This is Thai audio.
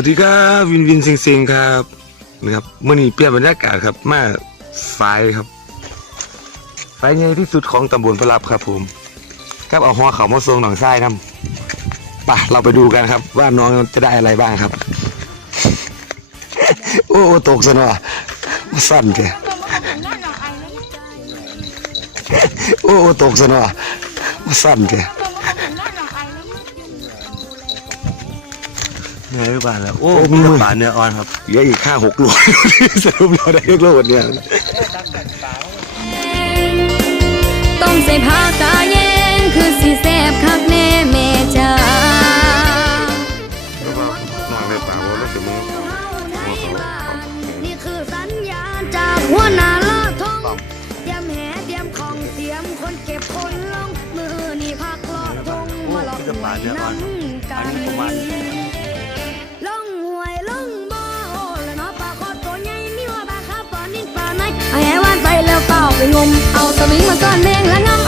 วัสดีครับวินวินเซิงเซิงครับนะครับเมื่อนี้เปลี่ยนบรรยากาศครับมาไฟครับ ไฟใหญ่ที่สุดของตำบลพระลับครับผมครับเอาหัวเขามาทรงหนองทรายนํป่ะเราไปดูกันครับ ว่าน้องจะได้อะไรบ้างครับ โอ้ตกซะหน่อสั้นแกโอ้ตกซะหน่อสั้นแก เนื้อหวานแล้ว โอ้โอ้มีมีมือปลาเนื้ออ่อนครับ เหลืออีกห้าหกโล สรุปเราได้ยกโลวันเนี้ยต้มใส่ผักกาเยงคือสีแสบคักแน่แม่จ้า แล้วก็นอนในป่าว่าแล้วจะมึงนี่คือสัญญาณจากหัวหน้าลอดทงเตรียมแหเตรียมของเตรียมคนเก็บคนลงมือนี่พักลอดทงมาหลอกหวยน้ำกัน ไปงมเอาสวิงมาซ่อนเพลงและงำ